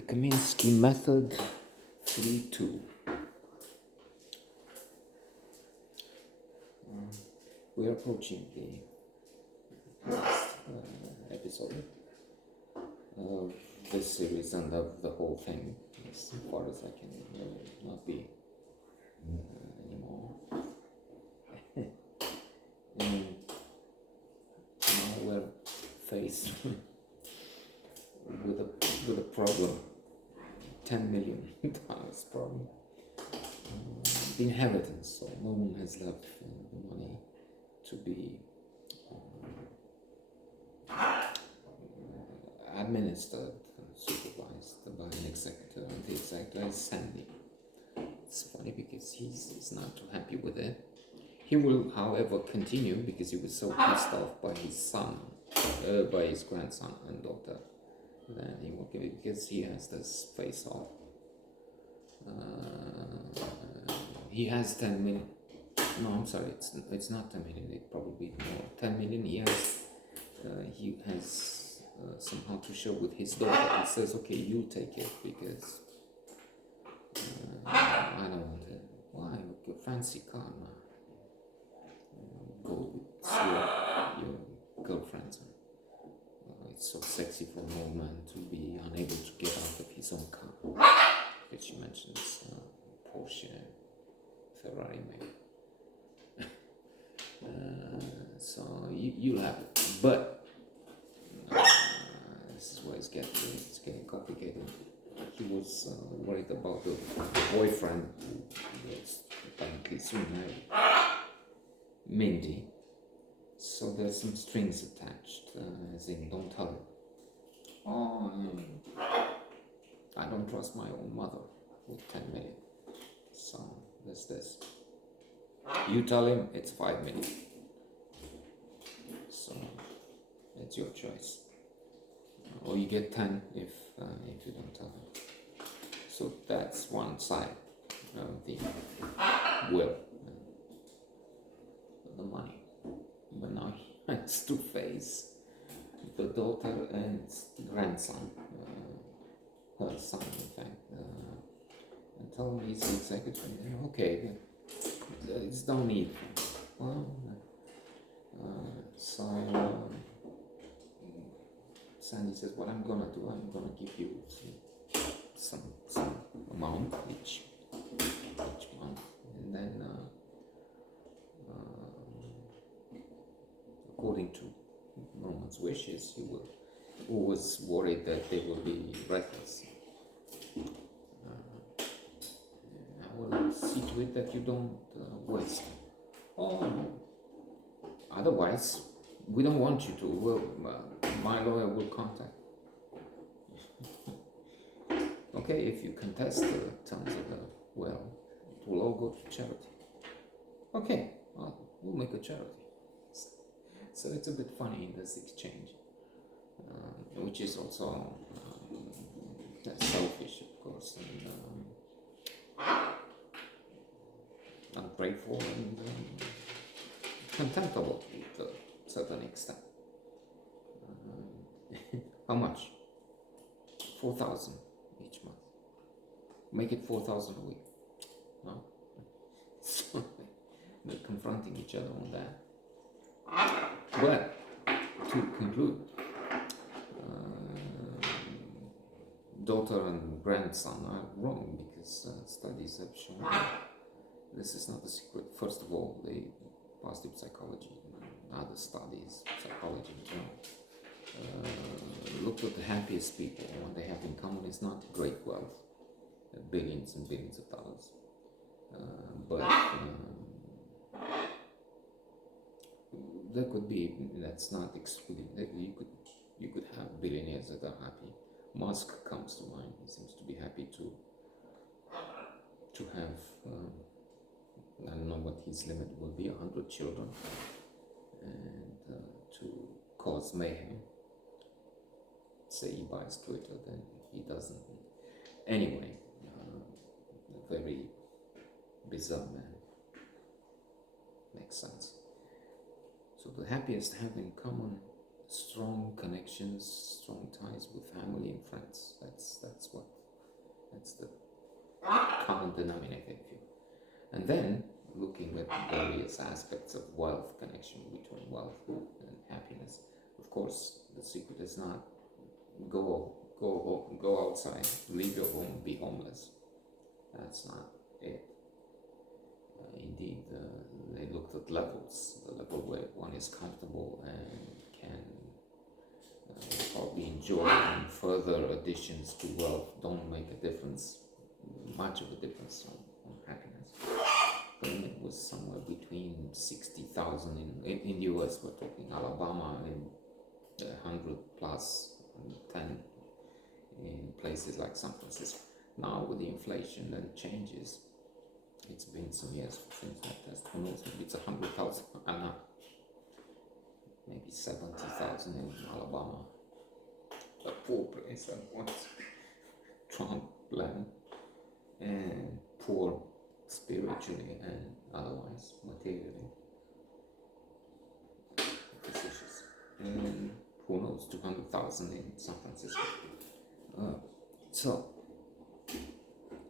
The Kominsky Method 3-2. We're approaching the last episode of this series and of the whole thing, as far as I can not be anymore. And now we're faced with a problem. $10 million problem. The inheritance, so no one has left the money to be administered and supervised by an executor, and the executor is Sandy. It's funny because he's not too happy with it. He will, however, continue because he was so pissed off by his son, by his grandson and daughter, that he will give it because he has this face off. He has 10 million. No, I'm sorry, it's not 10 million, it probably more. 10 million he has somehow to share with his daughter. He says, okay, you take it because I don't want it. Why? Look, a fancy car now. Go with your girlfriends. It's so sexy for an old man to be unable to get out of his own car. Because she mentions Porsche, Ferrari maybe. So you'll have it. But this is where it's getting complicated. He was worried about the boyfriend who was apparently soon married, Mindy. So there's some strings attached, as in don't tell him. Oh, I don't trust my own mother with 10 million. So there's this. You tell him it's 5 million. So it's your choice. Or you get 10 if you don't tell him. So that's one side of the will, the money. But now he has to face the daughter and grandson, her son, in fact, and tell him he's the executive. Okay, it's don't need. Well, so Sandy says, what I'm gonna do, I'm gonna give you some amount each month, and then according to Norman's wishes, he will always worried that they will be reckless. I will see to it that you don't waste. Oh no. Otherwise, we don't want you to. Well, my lawyer will contact. Okay, if you contest the terms of the will, it will all go to charity. Okay, well, we'll make a charity. So it's a bit funny in this exchange, which is also selfish, of course, and ungrateful and contemptible to a certain extent. How much? 4,000 each month. Make it 4,000 a week. No? So they're confronting each other on that. Well, to conclude, daughter and grandson are wrong because studies have shown that this is not a secret. First of all, the positive psychology and other studies, psychology in general, look at the happiest people. What they have in common is not great wealth, billions and billions of dollars, but there could be, that's not excluding, you could have billionaires that are happy. Musk comes to mind. He seems to be happy to have, I don't know what his limit will be, 100 children, and to cause mayhem. Say he buys Twitter, then he doesn't. Anyway, a very bizarre man. Makes sense. So the happiest have in common strong connections, strong ties happiness with family and friends. That's the common denominator, if you. And then looking at various aspects of wealth, connection between wealth and happiness. Of course, the secret is not go outside, leave your home, be homeless. That's not it. Indeed, they looked at levels, the level where one is comfortable and can probably enjoy, and further additions to wealth don't make a difference, much of a difference on happiness. It was somewhere between 60,000 in the US, we're talking Alabama, and 100 plus, 10 in places like San Francisco. Now with the inflation and changes, it's been some years since that test. Who knows? Maybe it's 100,000. I'm not. Maybe 70,000 in Alabama. A poor place that wants Trump land, and poor spiritually and otherwise, materially. Facetious. And who knows? 200,000 in San Francisco. So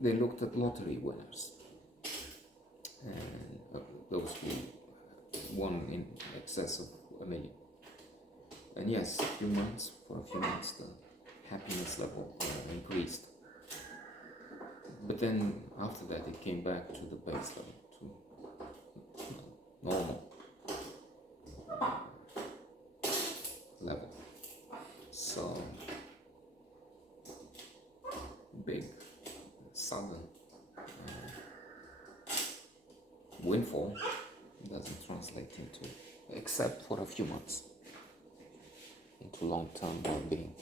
they looked at lottery winners, and those who won in excess of $1 million. And yes, for a few months, the happiness level increased. But then after that, it came back to the base level, to normal level. So big, sudden windfall doesn't translate into, except for a few months, into long-term well-being.